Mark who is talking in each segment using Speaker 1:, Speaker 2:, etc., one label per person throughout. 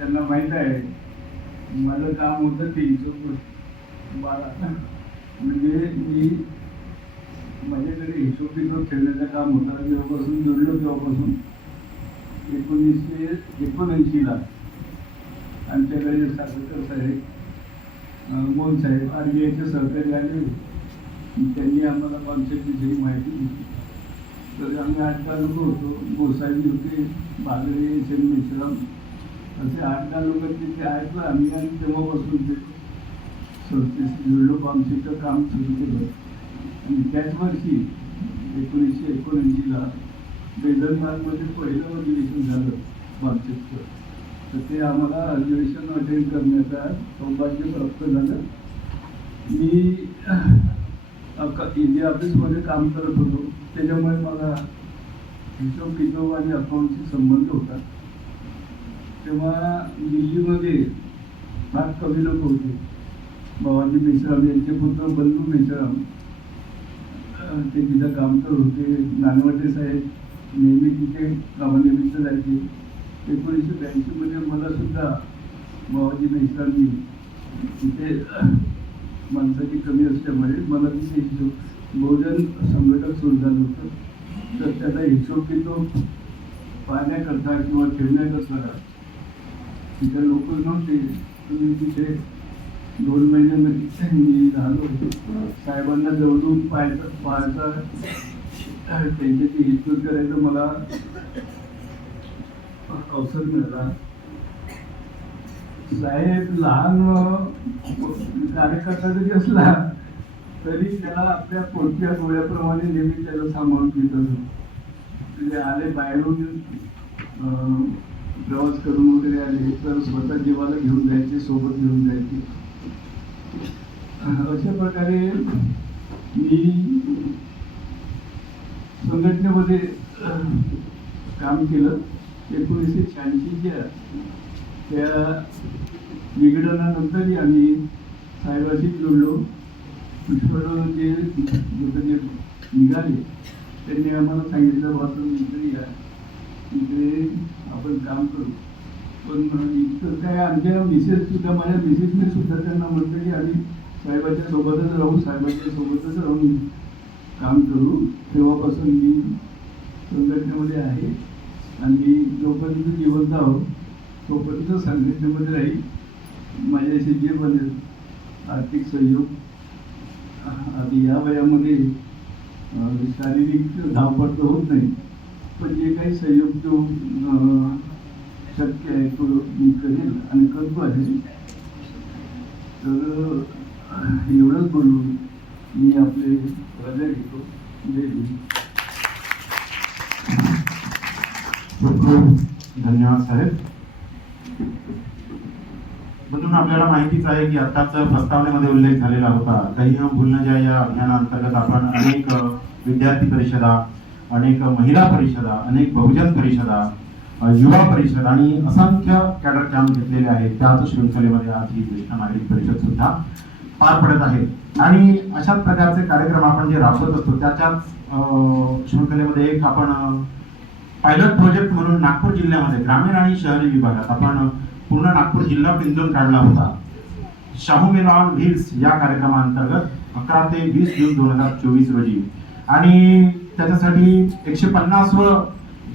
Speaker 1: त्यांना माहीत आहे. माझं काम होतं तीनशे बारा म्हणजे मी माझ्याकडे हिशोब खेळण्याचं ठेवण्याचं काम होतं. जेव्हापासून जोडलो तेव्हापासून एकोणीसशे एकोणऐंशीला आमच्याकडे साखरकर साहेब मोहन साहेब आर बी आयचे सहकारी आले त्यांनी आम्हाला कॉन्सेप्टविषयी माहिती दिली. तर आम्ही आठ दहा होतो. गोसावी होते बागडे एस मिश्रम असे आठ दहा लोक तिथे ऐकलं आम्ही आणि तेव्हापासून ते संस्थेशी जुळलो कॉन्सेप्टचं काम सुरू केलं. आणि त्याच वर्षी एकोणीसशे एकोणऐंशीला बेदरनाथमध्ये पहिलं अधिवेशन झालं कॉन्सेप्टचं तर ते आम्हाला अधिवेशन अटेंड करण्याचा सौभाग्य प्राप्त झालं. मी इंडिया ऑफिसमध्ये काम करत होतो. त्याच्यामुळे मला हिशोब किशोब आणि अकाउंटशी संबंध होता. तेव्हा दिल्लीमध्ये फार कमी लोक होते. बाबाजी मेश्राम यांचे पुत्र बल्लू मेश्राम ते तिथं काम करत होते. नानवटे साहेब नेहमी तिथे कामानिमित्त जायचे. एकोणीसशे ब्याऐंशीमध्ये मला सुद्धा बाबाजी मेश्रांनी तिथे माणसाची कमी असल्यामुळे मला तिथे हिशोब बहुजन संघटक सुरू झालं होतं. तर त्याचा हिशोब की तो पाहण्याकरता किंवा खेळण्याकरता तिथे लोक नव्हते. तुम्ही तिथे दोन महिन्यामध्ये मी झालो साहेबांना जवळून पाहायचं पाहायचा. त्यांच्याशी हितगुज करायचं मला अवसर मिळाला. साहेब लहान कार्यकर्ता जरी असला तरी त्याला आपल्या पोटच्या डोळ्याप्रमाणे नेहमी त्याला सांभाळून घेत असतो. म्हणजे आले बाहेरून अं, प्रवास करून वगैरे आले तर स्वतः जीवाला घेऊन जायचे सोबत घेऊन जायचे. अशा प्रकारे मी संघटनेमध्ये काम केलं. एकोणीसशे शहाऐंशीच्या त्या विघटनानंतरही आम्ही साहेबाशी जोडलो पुष्पराव जे लोक जे निघाले त्यांनी आम्हाला सांगितलं वाचून या. तिकडे आपण काम करू. पण इतकं काय आमच्या मिसेस सुद्धा माझ्या मिसेसने सुद्धा त्यांना म्हटलं की आम्ही साहेबाच्या सोबतच राहू साहेबाच्या सोबतच राहून काम करू. तेव्हापासून मी संघटनेमध्ये आहे आणि जोपर्यंत जिवंत आहोत तोपर्यंत संघटनेमध्ये राहील. माझ्याशी जे बनेल आर्थिक सहयोग आता या वयामध्ये शारीरिक धावपळ तर होत नाही. पण जे काही संयुक्त जो शक्य आहे तो मी करेल आणि करतो आहे. तर एवढंच बोलून मी आपले रजा घेतो. जय
Speaker 2: धन्यवाद साहेब. म्हणून आपल्याला माहितीच आहे की आत्ताच प्रस्तावनेमध्ये उल्लेख झालेला होता दही हम भूलना जाए या अभियानाअंतर्गत आपण अनेक विद्यार्थी परिषदा अनेक महिला परिषदा अनेक बहुजन परिषदा युवा परिषद आणि असंख्य कॅडर कॅम्प घेतलेले आहेत. त्याच शृंखलेमध्ये आज ही ज्येष्ठ नागरिक परिषद सुद्धा पार पडत आहे. आणि अशाच प्रकारचे कार्यक्रम आपण जे राबवत असतो त्याच्याच अ, शृंखलेमध्ये एक आपण पायलट प्रोजेक्ट म्हणून नागपूर जिल्ह्यामध्ये ग्रामीण आणि शहरी विभागात आपण पूर्ण नागपूर जिल्हा पिंजून काढला होता. शाहू मेला व्हील्स या कार्यक्रमाअंतर्गत अकरा ते वीस जून दोन हजार चोवीस रोजी. आणि त्याच्यासाठी एकशे पन्नासवं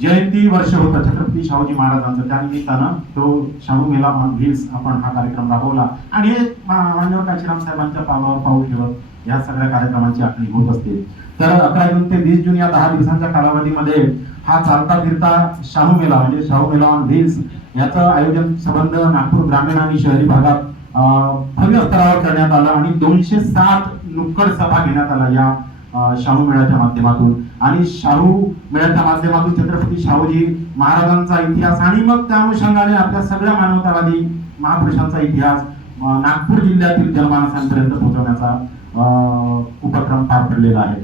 Speaker 2: जयंती वर्ष होतं छत्रपती शाहूजी महाराजांचं. त्यानिमित्तानं तो शाहू मेला ऑन व्हील्स आपण हा कार्यक्रम राबवला. आणि हे मान्यवर काशीराम साहेबांच्या पावलावर पाऊल ठेवत या सगळ्या कार्यक्रमांची आखणी होत असते. तर अकरा जून ते वीस जून या दहा दिवसांच्या कालावधीमध्ये हा चालता फिरता शाहू मेला म्हणजे शाहू मेला ऑन व्हील्स याचं आयोजन संबंध नागपूर ग्रामीण आणि शहरी भागात अं, भव्य स्तरावर करण्यात आलं आणि दोनशे सात नुक्कड सभा घेण्यात आला या शाहू मेळाच्या माध्यमातून. आणि शाहू मेळ्याच्या माध्यमातून छत्रपती शाहूजी महाराजांचा इतिहास आणि मग त्या अनुषंगाने आपल्या सगळ्या मानवतावादी महापुरुषांचा इतिहास नागपूर जिल्ह्यातील जनमानसांपर्यंत पोहोचवण्याचा अं, उपक्रम पार पडलेला आहे.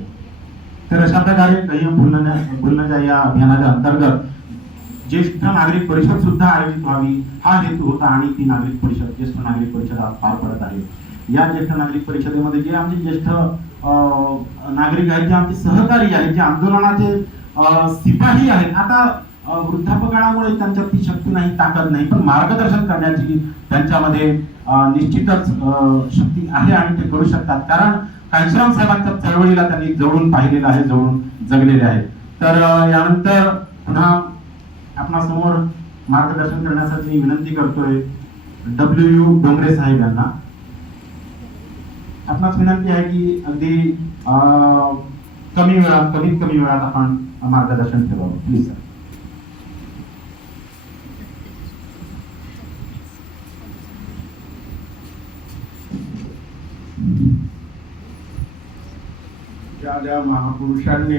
Speaker 2: तर अशा प्रकारे काही भुलण्या भुलण्याच्या या अभियानाच्या अंतर्गत ज्येष्ठ नागरिक परिषद सुद्धा आयोजित व्हावी हा हेतू होता आणि ती नागरिक परिषद ज्येष्ठ नागरिक परिषद आज पार पडत आहे. या ज्येष्ठ नागरिक परिषदेमध्ये जे आमचे ज्येष्ठ नागरिक आहेत जे आमचे सहकारी आहेत जे आंदोलनाचे सिपाही आहेत. आता वृद्धापकाळामुळे त्यांच्यात ती शक्ती नाही ताकद नाही पण मार्गदर्शन करण्याची त्यांच्यामध्ये निश्चितच शक्ती आहे आणि ते करू शकतात. कारण कांशीराम साहेबांच्या चळवळीला त्यांनी जवळून पाहिलेलं आहे जवळून जगलेले आहे. तर यानंतर पुन्हा आपणा समोर मार्गदर्शन करण्यासाठी विनंती करतोय डब्ल्यू यू डोंगरे साहेब यांना. आपणास विनंती आहे की अगदी कमी वेळात कमीत कमी वेळात आपण मार्गदर्शन ठेवावं प्लीज सर
Speaker 3: ज्या ज्या महापुरुषांनी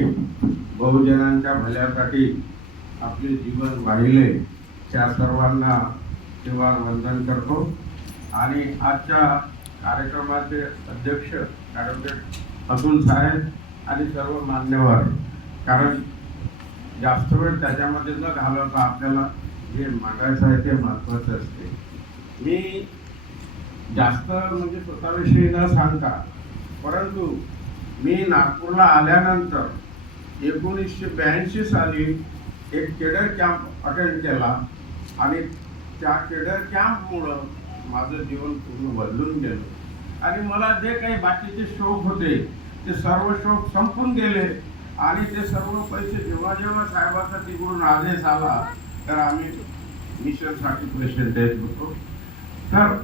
Speaker 3: बहुजनांच्या भल्यासाठी आपले जीवन वाहिले त्या सर्वांना तेव्हा वंदन करतो. आणि आजच्या कार्यक्रमाचे अध्यक्ष ॲडव्होकेट अतुल साहेब आणि सर्व मान्यवर. कारण जास्त वेळ त्याच्यामध्ये न घालवता आपल्याला जे मागायचं आहे ते महत्त्वाचं असते. मी जास्त म्हणजे स्वतःविषयी न सांगता परंतु मी नागपूरला आल्यानंतर एकोणीसशे ब्याऐंशी साली एक केडर कॅम्प अटेंड केला आणि त्या केडर कॅम्पमुळं माझं जीवन पूर्ण बदलून गेलं. आणि मला जे काही बाकीचे शौक होते ते सर्व शौक संपून गेले. आणि ते सर्व पैसे जेव्हा जेव्हा साहेबाचा तिकडून आदेश आला तर आम्ही मिशनसाठी पैसे देत होतो. तर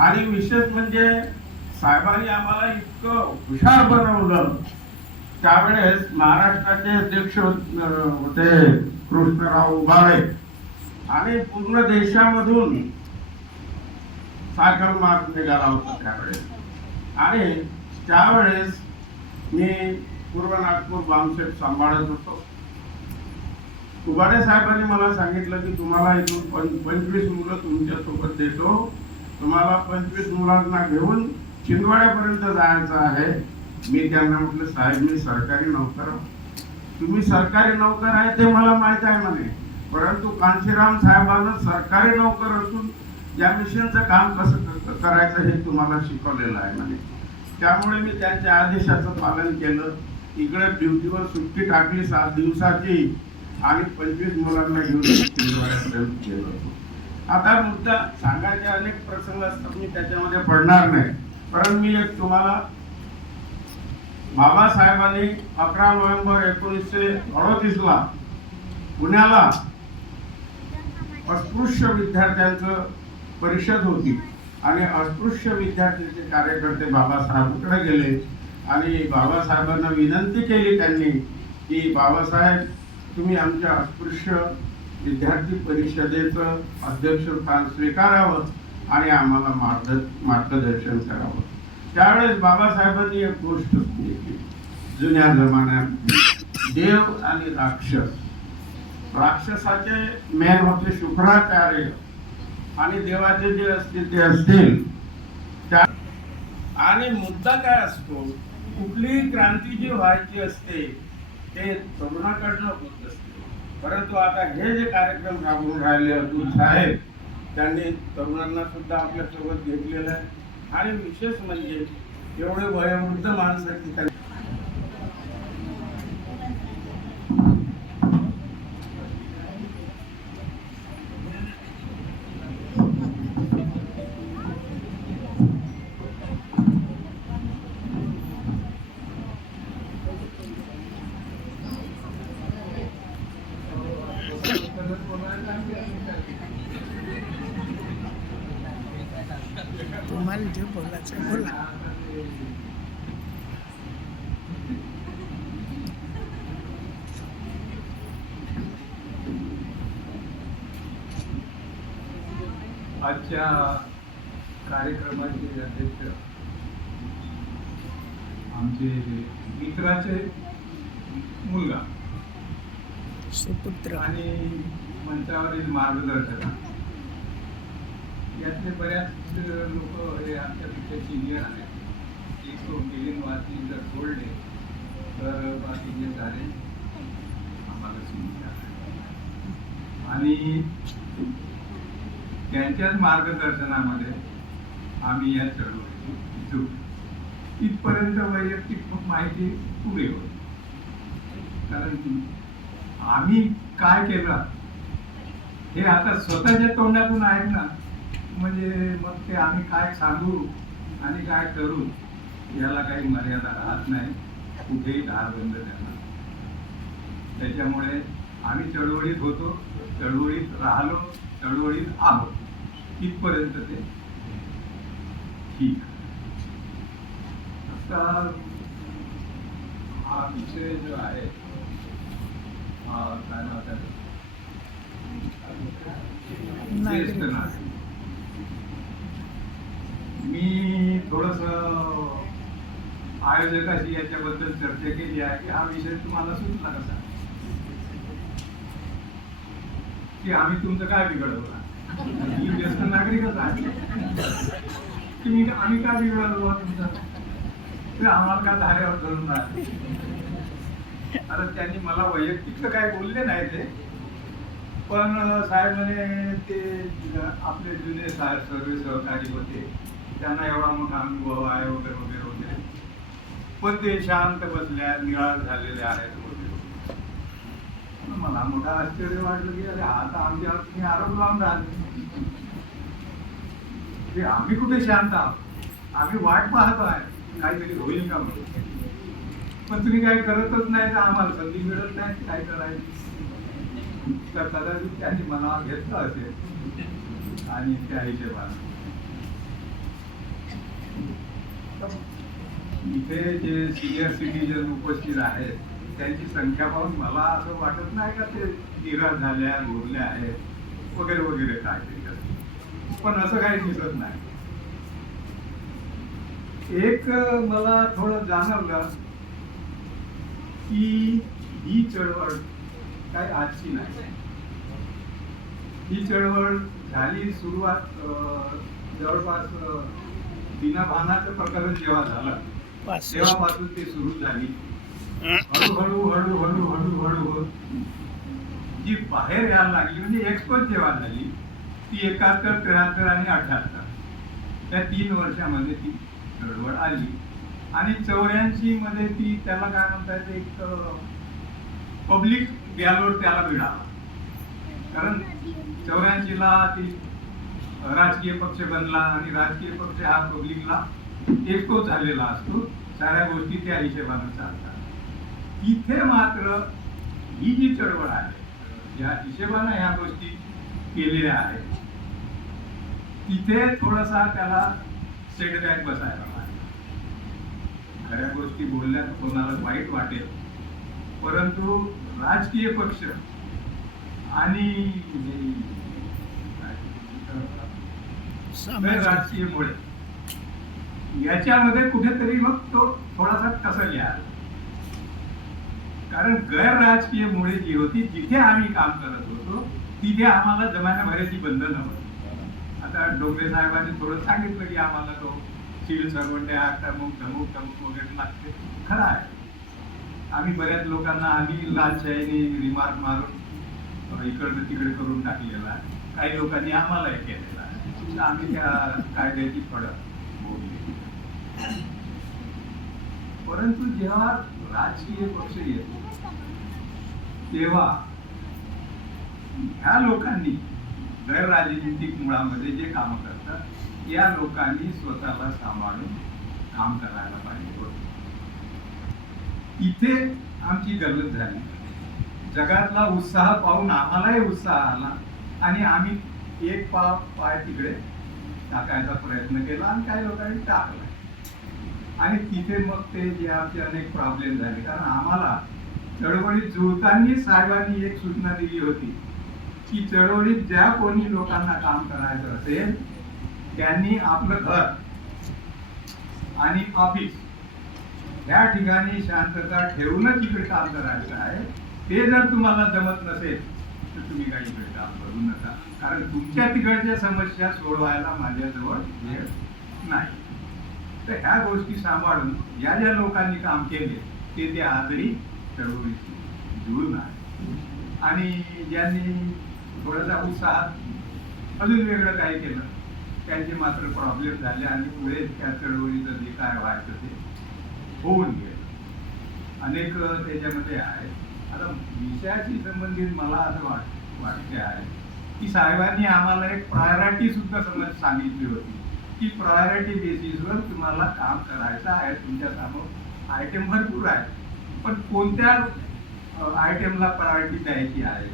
Speaker 3: आणि विशेष म्हणजे साहेबांनी आम्हाला इतकं हुशार बनवलं. त्यावेळेस महाराष्ट्राचे अध्यक्ष होते कृष्णराव उभाळे आणि पूर्ण देशामधून साखर मार्ग निघाला होता त्यावेळेस. आणि त्यावेळेस मी पूर्व नागपूर बामसेट सांभाळत होतो. कुबाडे साहेबांनी मला सांगितलं की तुम्हाला इथून पं पंचवीस मुलं तुमच्यासोबत देतो. तुम्हाला पंचवीस मुलांना घेऊन छिंदवाड्यापर्यंत जायचं आहे. मी त्यांना म्हटलं साहेब मी सरकारी नोकर तुम्ही सरकारी नोकर आहे ते मला माहीत आहे म्हणे. परंतु कांशीराम साहेबांना सरकारी नोकर असून या मिशनचं काम कसं करायचं हे तुम्हाला शिकवलेलं आहे म्हणे. त्यामुळे मी त्यांच्या आदेशाचं पालन केलं. इकडे ड्युटीवर सुट्टी टाकली सात दिवसाची आणि पंचवीस मुलांना घेऊन प्रयोग गेलो. होतो आता मुद्दा सांगायचे अनेक प्रसंग असतात मी त्याच्यामध्ये पडणार नाही. परंतु मी एक तुम्हाला बाबासाहेबांनी अकरा नोव्हेंबर एकोणीसशे अडोतीसला पुण्याला अस्पृश्य विद्यार्थ्यांचं परिषद होती. आणि अस्पृश्य विद्यार्थ्यांचे कार्यकर्ते बाबासाहेबांकडे गेले. आणि बाबासाहेबांना विनंती केली त्यांनी की बाबासाहेब तुम्ही आमच्या अस्पृश्य विद्यार्थी परिषदेचं अध्यक्षस्थान स्वीकारावं आणि आम्हाला मार्ग मार्गदर्शन करावं. त्यावेळेस बाबासाहेबांनी एक गोष्ट सांगितली. जुन्या जमान्यात देव आणि राक्षस राक्षसाचे मेन होते शुक्राचार्य. आणि देवाचे जे असतील ते असतील. त्या आणि मुद्दा काय असतो? कुठलीही क्रांती जी व्हायची असते ते तरुणाकडनं होत असते. परंतु आता हे जे कार्यक्रम राबवून राहिले अतुल साहेब त्यांनी तरुणांना सुद्धा आपल्यासोबत घेतलेलं आहे. आणि विशेष म्हणजे एवढे वयोवृद्ध माणसं की त्यांनी
Speaker 4: तुम्हाला जे बोलायचं बोला
Speaker 1: आजच्या कार्यक्रमाचे अध्यक्ष आमचे मित्राचे मुलगा
Speaker 4: सुपुत्र.
Speaker 1: आणि मंचावरील मार्गदर्शक. यातले बऱ्याच लोक हे आमच्यापेक्षा सिनियर आहेत. एक तो मिलिंद वासी जर सोडले तर बाकीचे सारे आम्हाला आहेत आणि त्यांच्याच मार्गदर्शनामध्ये आम्ही या चळवळीची इच्छुक इथपर्यंत वैयक्तिक माहिती पुढे होती कारण की आम्ही काय केलं
Speaker 5: हे आता स्वतःच्या तोंडातून आहेत ना. म्हणजे मग ते आम्ही काय सांगू आणि काय करू याला काही मर्यादा राहत नाही. कुठेही धार बंद त्यांना त्याच्यामुळे आम्ही चळवळीत होतो चळवळीत राहिलो. चळवळीत आलो. इथपर्यंत ते ठीक. आता हा विषय जो आहे काय म्हणतात ज्येष्ठ मी थोडस आयोजकाशी याच्याबद्दल चर्चा केली आहे. की हा विषय तुम्हाला सुचला कसा? की आम्ही तुमचं काय बिघडवलं मी ज्येष्ठ नागरिकच आहे. की मी आम्ही काय बिघडवलं तुमचं? ते आम्हाला काय धाऱ्यावर धरून राहते आता त्यांनी मला वैयक्तिक तर काय बोलले नाही ते. पण साहेब म्हणे ते आपले जुने साहेब सर्व सहकारी होते. त्यांना एवढा मोठा अनुभव आहे वगैरे वगैरे वगैरे. पण ते शांत बसल्या निराळ झालेले आहेत. मला मोठा आश्चर्य वाटलं की अरे आता आमच्या तुम्ही आरोप लावून राहिले आम्ही कुठे शांत आहोत? आम्ही वाट पाहतो आहे. काहीतरी होईल का म्हणून? पण तुम्ही काही करतच नाही तर आम्हाला संधी मिळत नाही. काय करायची? तर कदाचित त्यांनी मनावर घेतलं असेल. आणि त्या हिशेबाने. इथे जे सिनियर सिटीजन उपस्थित आहेत त्यांची संख्या पाहून मला असं वाटत नाही का ते निराश झाल्या बोलल्या आहेत वगैरे वगैरे काय तरी असं. पण असं काही दिसत नाही. एक मला थोडं जाणवलं की ही चळवळ काय आजची नाही. ही चळवळ झाली सुरुवात जवळपास अं, बिना भानाचं प्रकरण जेव्हा झालं तेव्हापासून ते सुरू झाली. हळूहळू हळूहळू हळूहळू हळू जी बाहेर यायला लागली म्हणजे एक्सपोज जेव्हा झाली ती एकाहत्तर त्र्याहत्तर आणि अठ्याहत्तर. त्या तीन वर्षामध्ये ती गडबड आली. आणि चौऱ्याऐंशी मध्ये ती त्याला काय म्हणतात एक पब्लिक गॅलोर त्याला मिळाला. कारण चौऱ्याऐंशीला ती राजकीय पक्ष बनला आणि राजकीय पक्ष हा पब्लिकला एकटो झालेला असतो. साऱ्या गोष्टी त्या हिशेबानं चालतात. इथे मात्र ही जी चळवळ आहे ज्या हिशेबाने ह्या गोष्टी केलेल्या आहेत तिथे थोडासा त्याला सेटबॅक बसायला लागला. खऱ्या गोष्टी बोलल्यात कोणाला वाईट वाटेल. परंतु राजकीय पक्ष आणि राजकीय काय राजकीयमुळे याच्यामध्ये कुठेतरी मग तो थोडासा कसा घ्या कारण गैर राजकीयमुळे जी होती जिथे आम्ही काम करत होतो तिथे आम्हाला जमान्या भरायची बंधनं होती. आता डोंगरे साहेबांनी थोडं सांगितलं की आम्हाला तो सिव्हिल सर्वंट आहे आता मग धमूक वगैरे लागते. खरं आहे. आम्ही बऱ्याच लोकांना आम्ही लालशाहीने रिमार्क मारून इकडनं तिकडे करून टाकलेला आहे. काही लोकांनी आम्हाला केलेला आहे. आम्ही त्या कायद्याची फळं बोलली परंतु जेव्हा राजकीय पक्ष येतो तेव्हा ह्या लोकांनी गैर राजनीतिक मुळामध्ये जे काम करतात या लोकांनी स्वतःला सांभाळून काम करायला पाहिजे होत. इथे आमची गलत झाली. जगातला उत्साह पाहून आम्हालाही उत्साह आला आणि आम्ही एक पाव पाय तिकडे टाकायचा प्रयत्न केला आणि काही लोकांनी टाकला. आणि तिथे मग ते जे आमचे अनेक प्रॉब्लेम झाले. कारण आम्हाला चळवळीत जुळताना साहेबांनी एक सूचना दिली होती की चळवळीत ज्या कोणी लोकांना काम करायचं असेल त्यांनी आपलं घर आणि ऑफिस या ठिकाणी शांतता ठेवूनच इकडे काम करायचं आहे. ते जर तुम्हाला जमत नसेल तर तुम्ही काही इकडे काम करू नका. कारण तुमच्या तिकडच्या समस्या सोडवायला माझ्याजवळ वेळ नाही. तर ह्या गोष्टी सांभाळून या ज्या लोकांनी काम केले ते ते आजही चळवळीशी जुळून आहे आणि ज्यांनी थोडासा उत्साहात अजून वेगळं काय केलं त्यांचे मात्र प्रॉब्लेम झाले आणि पुढे त्या चळवळीचं जे काय व्हायचं ते होऊन गेलं. अनेक त्याच्यामध्ये आहे आता विषयाशी संबंधित मला असं वाट वाटते आहे की साहेबांनी आम्हाला एक प्रायोरिटी सुद्धा समज सांगितली होती. की प्रायोरिटी बेसिसवर तुम्हाला काम करायचं आहे तुमच्यासमोर आयटम भरपूर आहे. पण कोणत्या आयटमला प्रायोरिटी द्यायची आहे?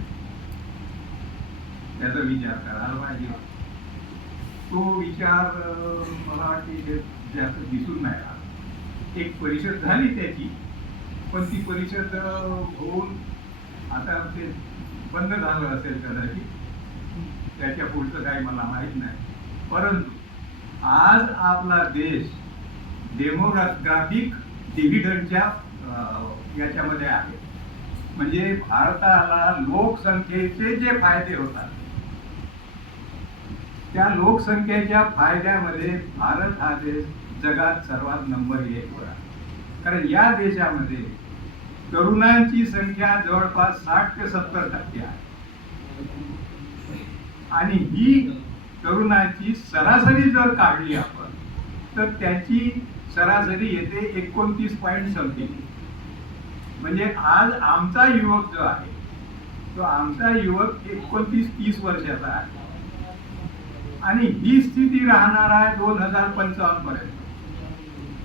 Speaker 5: त्याचा विचार करायला पाहिजे. तो विचार मला वाटते जास्त दिसून नाही आला एक परिषद झाली त्याची. पण ती परिषद होऊन आता ते बंद झालं असेल कदाचित. त्याच्या पुढचं काही मला माहीत नाही. परंतु आज आपला देश डेमोग्राफिक डिव्हिडंडच्या याच्यामध्ये आहे. म्हणजे भारताला लोकसंख्येचे जे फायदे होतात त्या लोकसंख्येच्या फायद्यामध्ये भारत हा देश जगात सर्वात नंबर एक वर आहे. कारण या देशामध्ये तरुणांची संख्या जवळपास साठ ते सत्तर टक्के आहे. आणि ही तरुणांची सरासरी जर काढली आपण तर त्याची सरासरी येते एकोणतीस पॉईंट समथिंग म्हणजे आज आमचा युवक जो आहे तो आमचा युवक एकोणतीस तीस वर्षाचा आहे. आणि ही स्थिती राहणार आहे दोन हजार पंचावन्न पर्यंत.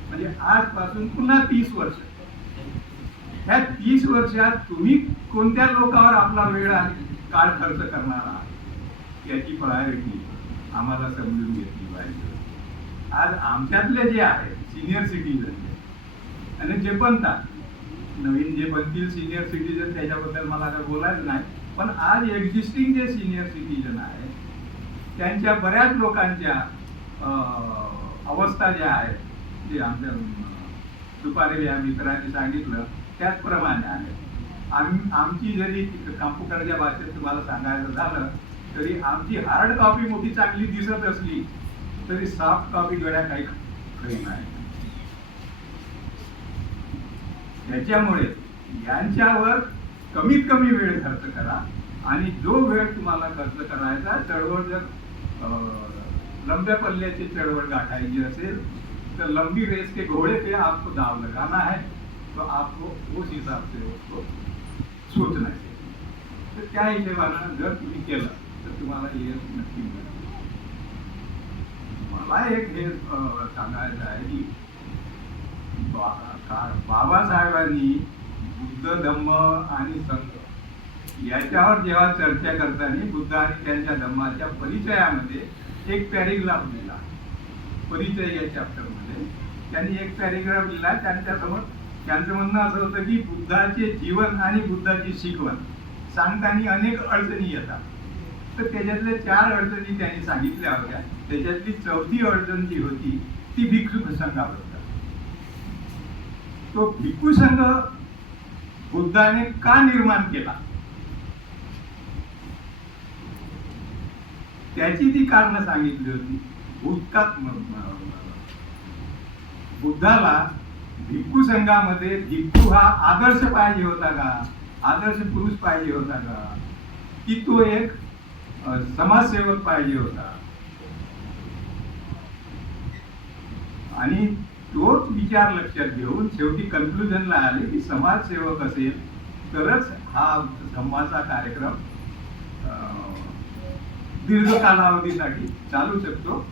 Speaker 5: म्हणजे आजपासून पुन्हा तीस वर्ष. ह्या तीस वर्षात तुम्ही कोणत्या लोकांवर आपला वेळ काळ खर्च करणार आहात? त्याची प्रायोरिटी आम्हाला समजून घेतली पाहिजे. आज आमच्यातले जे आहेत सिनियर सिटीजन आणि जे बनतात. नवीन जे बनतील सिनियर सिटीजन त्याच्याबद्दल मला आता बोलायचं नाही पण आज एक्झिस्टिंग जे सिनियर सिटीजन आहेत त्यांच्या बऱ्याच लोकांच्या अं, अवस्था ज्या आहेत जे आमच्या दुपारी या मित्रांनी सांगितलं त्याचप्रमाणे आहे आम आमची जरी कॉम्प्युटरच्या भाषेत तुम्हाला सांगायचं झालं तरी आमची हार्ड कॉपी मोठी चांगली दिसत असली तरी सॉफ्ट कॉपी गड्या काही खरी नाही. त्याच्यामुळे यांच्यावर कमीत कमी वेळ खर्च करा आणि जो वेळ तुम्हाला खर्च करायचा चळवळ जर अं, लंब्या पल्ल्याची चळवळ गाठायची असेल तर लंबी रेस के घोड़े पे आपको दाव लगाना है तो आपको उस हिसाब से उसको सोचना चाहिए। तर त्या हिशोबानं जर तुम्ही केलं तुम्हाला यश नक्की मिळेल. मला एक हे सांगायचं आहे की बा- बाबासाहेबांनी बुद्ध धम्म आणि संघ याच्यावर जेव्हा चर्चा करताना बुद्ध आणि त्यांच्या धम्माच्या परिचयामध्ये एक पॅरेग्राफ दिला. परिचय या चॅप्टरमध्ये त्यांनी एक पॅरेग्राफ लिहिला त्यांच्यासमोर त्यांचं म्हणणं असं होतं की बुद्धाचे जीवन आणि बुद्धाची शिकवण सांगताना अनेक अडचणी येतात. तर त्याच्यातल्या चार अडचणी त्यांनी सांगितल्या होत्या. त्याच्यातली चौथी अडचण जी होती ती भिक्षू संघाबद्दल तो भिक्खू संघ बुद्धाने का निर्माण केला? त्याची ती कारण सांगितली होती. भूतकात बुद्धाला भिक्खू संघामध्ये भिक्खू हा आदर्श पाहिजे होता का? आदर्श पुरुष पाहिजे होता का? की तो एक समाजसेवक पाहिजे होता. आणि तोच विचार लक्षात घेऊन शेवटी कन्क्लुजनला आले की समाजसेवक असेल तरच हा धम्माचा कार्यक्रम अं, दीर्घ कालावधीसाठी चालू शकतो.